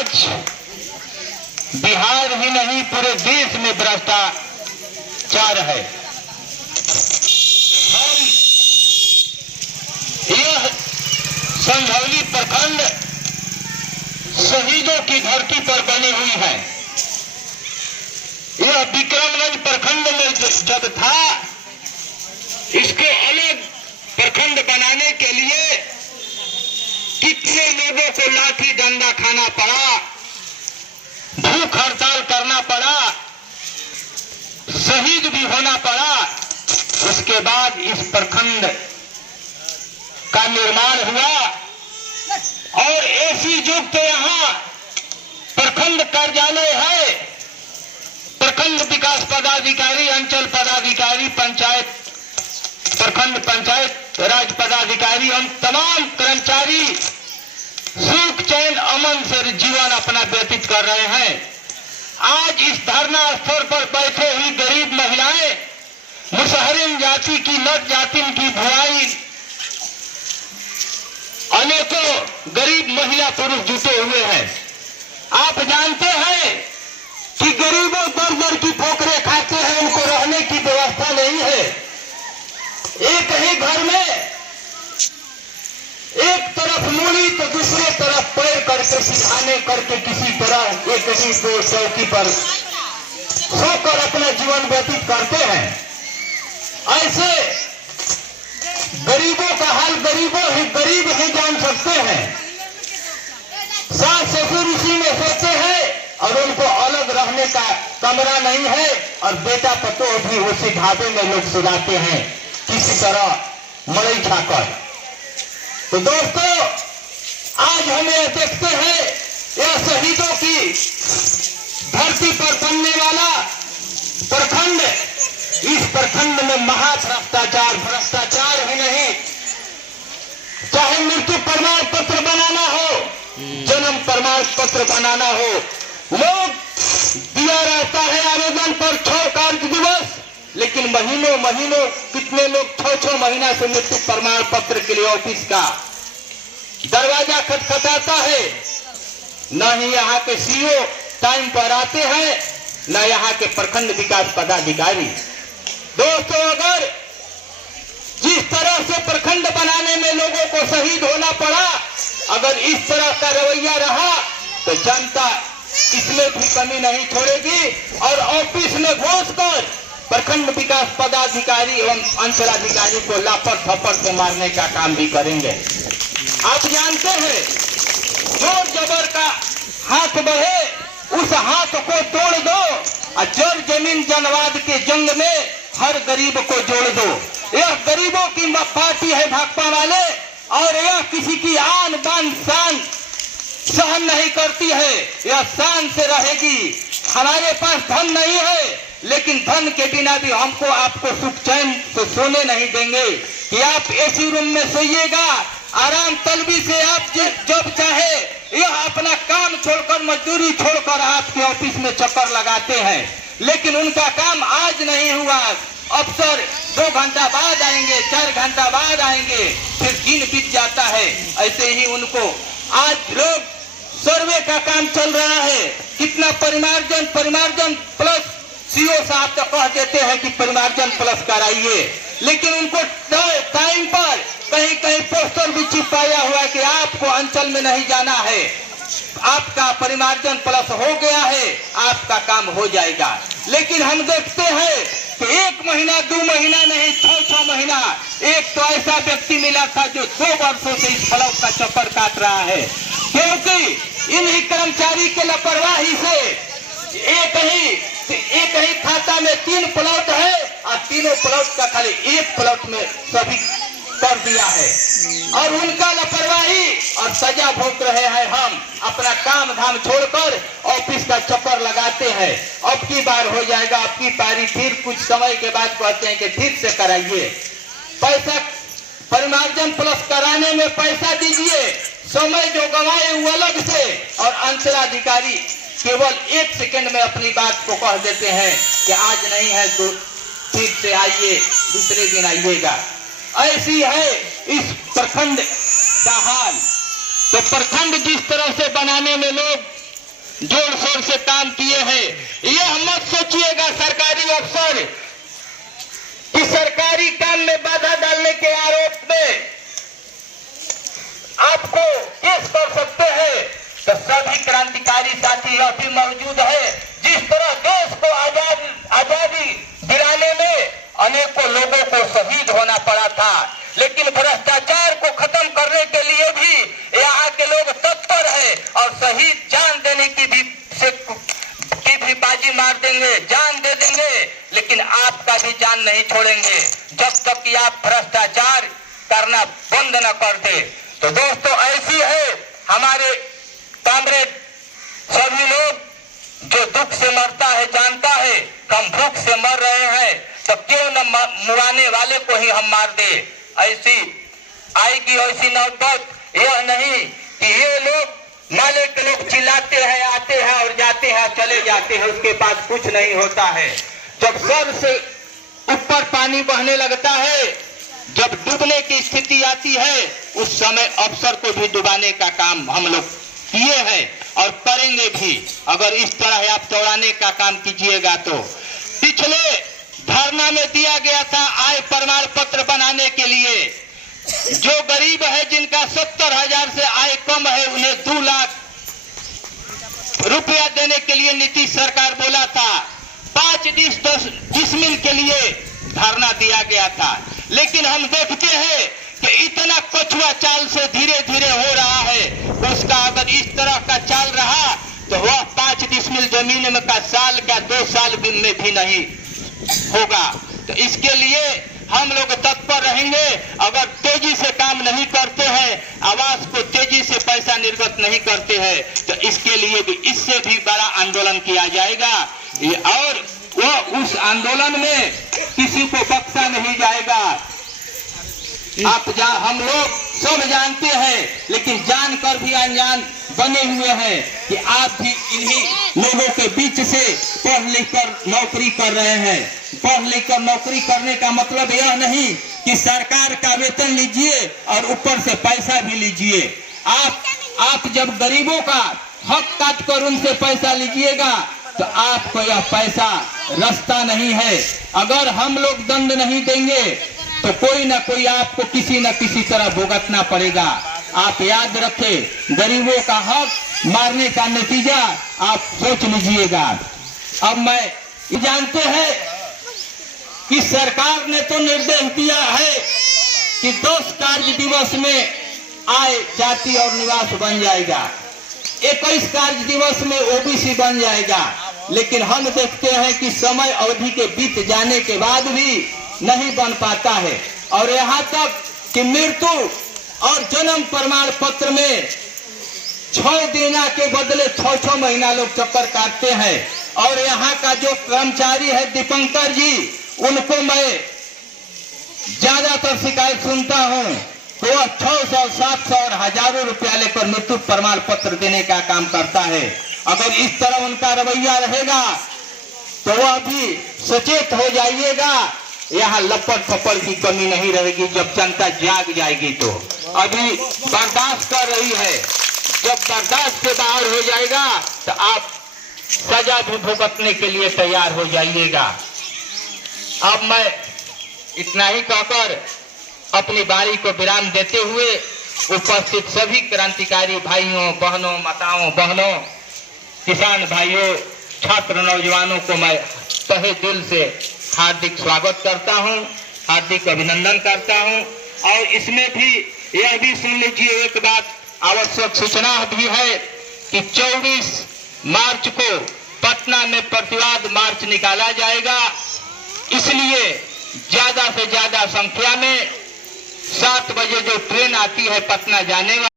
आज बिहार ही नहीं पूरे देश में भ्रष्टाचार है। हम यह संधौली प्रखंड शहीदों की धरती पर बनी हुई है। यह विक्रमगंज प्रखंड में जब था, इसको अलग प्रखंड बनाने के लिए कितने लोगों को लाठी डंडा खाना पड़ा, भूख हड़ताल करना पड़ा, शहीद भी होना पड़ा। उसके बाद इस प्रखंड का निर्माण हुआ और ऐसी युक्त यहाँ प्रखंड कार्यालय है। प्रखंड विकास पदाधिकारी, अंचल पदाधिकारी, पंचायत प्रखंड पंचायत राज पदाधिकारी, हम तमाम कर्मचारी सुख चैन अमन से जीवन अपना व्यतीत कर रहे हैं। आज इस धरना स्थल पर बैठे हुई गरीब महिलाएं, मुसहरिन जाति की, नट जाति की भुआई, अनेकों गरीब महिला पुरुष जुटे हुए हैं। आप जानते हैं कि गरीबों दर दर की ठोकरें खाते हैं, उनको रहने की व्यवस्था नहीं है। एक ही घर में एक तरफ मूली तो दूसरे तरफ पैर करके सिखाने करके किसी तरह एक ही दो चौकी पर सोकर अपना जीवन व्यतीत करते हैं। ऐसे गरीबों का हाल गरीब ही जान सकते हैं। सास ससुर इसी में सोते हैं और उनको अलग रहने का कमरा नहीं है और बेटा पतोह भी उसी ढाबे में लोग सुलाते हैं किसी तरह मड़ई छाकर। तो दोस्तों, आज हमें देखते हैं यह शहीदों की धरती पर बनने वाला प्रखंड, इस प्रखंड में महा भ्रष्टाचार ही नहीं, चाहे मृत्यु प्रमाण पत्र बनाना हो, जन्म प्रमाण पत्र बनाना हो, लोग दिया रहता है आवेदन पर 6 कार्य दिवस, लेकिन महीनों कितने लोग 6 महीना से मृत्यु प्रमाण पत्र के लिए ऑफिस का दरवाजा खटखटाता है। न ही यहाँ के सीओ टाइम पर आते हैं, न यहाँ के प्रखंड विकास पदाधिकारी। दोस्तों, अगर जिस तरह से प्रखंड बनाने में लोगों को शहीद होना पड़ा, अगर इस तरह का रवैया रहा तो जनता इसमें भी कमी नहीं छोड़ेगी और ऑफिस में घुसकर प्रखंड विकास पदाधिकारी एवं अंचलाधिकारी को लापड़ थप्पड़ से मारने का काम भी करेंगे। आप जानते हैं, जोर जबर का हाथ बढ़े उस हाथ को तोड़ दो और जड़ जमीन जनवाद के जंग में हर गरीब को जोड़ दो। यह गरीबों की पार्टी है भाकपा वाले और यह किसी की आन बान शान सहन नहीं करती है, यह शान से रहेगी। हमारे पास धन नहीं है, लेकिन धन के बिना भी हमको आपको सुख चैन से सोने नहीं देंगे कि आप एसी रूम में सोइएगा, आराम तलबी से आप जब चाहे यह अपना काम छोड़कर, मजदूरी छोड़कर आपके ऑफिस में चक्कर लगाते हैं, लेकिन उनका काम आज नहीं हुआ। अफसर 2 घंटा बाद आएंगे, 4 घंटा बाद आएंगे, फिर दिन बीत जाता है। ऐसे ही उनको आज लोग सर्वे का काम चल रहा है, कितना परिमार्जन प्लस सीओ साहब तो कह देते हैं कि परिमार्जन प्लस कराइए, लेकिन उनको टाइम पर कहीं पोस्टर भी चिपकाया हुआ है कि आपको अंचल में नहीं जाना है, आपका परिमार्जन प्लस हो गया है, आपका काम हो जाएगा। लेकिन हम देखते हैं कि 1 महीना 2 महीना नहीं, 6 महीना। एक तो ऐसा व्यक्ति मिला था जो 2 वर्षों से इस ब्लॉक का चक्कर काट रहा है, क्योंकि इन्हीं कर्मचारी के लापरवाही से एक ही खाता में 3 प्लॉट है और तीनों प्लॉट का खाली 1 प्लॉट में सभी कर दिया है और उनका लापरवाही और सजा भोग रहे हैं। हम अपना काम धाम छोड़कर ऑफिस का चक्कर लगाते हैं। अब की बार हो जाएगा, अब की पारी, फिर कुछ समय के बाद कहते हैं कि ठीक से कराइए, पैसा परिमार्जन प्लस कराने में पैसा दीजिए, समय जो गंवाए वो अलग से। और अंचलाधिकारी केवल 1 सेकंड में अपनी बात को कह देते हैं कि आज नहीं है तो ठीक से आइए, दूसरे दिन आइएगा। ऐसी है इस प्रखंड का हाल। तो प्रखंड जिस तरह से बनाने में लोग जोर शोर से काम किए हैं। यह मत सोचिएगा सरकारी अफसर कि सरकारी काम में बाधा डालने के आरोप में आपको केस कर सकते हैं। तो सभी क्रांतिकारी साथी यह भी मौजूद है। जिस तरह देश को आजादी दिलाने में अनेकों लोगों को शहीद होना पड़ा था, लेकिन भ्रष्टाचार को खत्म करने के लिए भी यहाँ के लोग तत्पर है और शहीद जान देने की भी बाजी मार देंगे, जान दे देंगे, लेकिन आपका भी जान नहीं छोड़ेंगे जब तक कि आप भ्रष्टाचार करना बंद न कर दे। तो दोस्तों, ऐसी है हमारे कामरेड सभी लोग। जो दुख से मरता है जानता है हम भूख से मर रहे हैं, तो क्यों न मुआने वाले को ही हम मार दे। ऐसी आएगी ऐसी नौबत। यह नहीं कि ये लोग माले के लोग चिल्लाते हैं, आते हैं और जाते हैं, चले जाते हैं, उसके पास कुछ नहीं होता है। जब सर से ऊपर पानी बहने लगता है, जब डूबने की स्थिति आती है, उस समय अफसर को भी डुबाने का काम हम लोग किए हैं और करेंगे भी। अगर इस तरह आप दौड़ाने का काम कीजिएगा तो पिछले धरना में दिया गया था आय प्रमाण पत्र बनाने के लिए। जो गरीब है, जिनका 70,000 से आय कम है, उन्हें 2 लाख रुपया देने के लिए नीतीश सरकार बोला था। 5 डिसमिल के लिए धरना दिया गया था, लेकिन हम देखते हैं कि इतना कछुआ चाल से धीरे धीरे हो रहा है। उसका अगर इस तरह का चाल रहा तो वह 5 डिसमिल जमीन में का साल का 2 साल में भी नहीं होगा। तो इसके लिए हम लोग तत्पर रहेंगे। अगर तेजी से काम नहीं करते हैं, आवास को तेजी से पैसा निर्गत नहीं करते हैं, तो इसके लिए भी इससे भी बड़ा आंदोलन किया जाएगा और वह उस आंदोलन में किसी को बख्शा नहीं जाएगा। हम लोग सब जानते हैं, लेकिन जानकर भी अनजान बने हुए हैं कि आप भी इन्हीं लोगों के बीच से पढ़ लिख कर नौकरी कर रहे हैं। पढ़ लिख कर नौकरी करने का मतलब यह नहीं कि सरकार का वेतन लीजिए और ऊपर से पैसा भी लीजिए। आप जब गरीबों का हक काट कर उनसे पैसा लीजिएगा तो आपको यह पैसा रास्ता नहीं है। अगर हम लोग दंड नहीं देंगे तो कोई ना कोई आपको किसी न किसी तरह भुगतना पड़ेगा। आप याद रखें, गरीबों का हक मारने का नतीजा आप सोच लीजिएगा। अब मैं जानते हैं कि सरकार ने तो निर्देश दिया है कि 10 कार्य दिवस में आय, जाति और निवास बन जाएगा, 21 कार्य दिवस में ओबीसी बन जाएगा, लेकिन हम देखते हैं कि समय अवधि के बीत जाने के बाद भी नहीं बन पाता है। और यहाँ तक कि मृत्यु और जन्म प्रमाण पत्र में 6 दिन के बदले 6 महीना लोग चक्कर काटते हैं। और यहाँ का जो कर्मचारी है दीपंकर जी, उनको मैं ज्यादातर शिकायत सुनता हूँ तो वह 600, 700 और हजारों रुपया लेकर मृत्यु प्रमाण पत्र देने का काम करता है। अगर इस तरह उनका रवैया रहेगा तो वह भी सचेत हो जाइएगा। यहाँ लपट फपड़ की कमी नहीं रहेगी। जब जनता जाग जाएगी तो अभी बर्दाश्त कर रही है, जब बर्दाश्त से बाहर हो जाएगा तो आप सजा भी भुगतने के लिए तैयार हो जाइएगा। अब मैं इतना ही कहकर अपनी बारी को विराम देते हुए उपस्थित सभी क्रांतिकारी भाइयों बहनों, माताओं बहनों, किसान भाइयों, छात्र नौजवानों को मैं तहे दिल से हार्दिक स्वागत करता हूं, हार्दिक अभिनंदन करता हूं। और इसमें भी यह भी सुन लीजिए, एक बात आवश्यक सूचना भी है कि 24 मार्च को पटना में प्रतिवाद मार्च निकाला जाएगा। इसलिए ज्यादा से ज्यादा संख्या में 7 बजे जो ट्रेन आती है पटना जाने वाली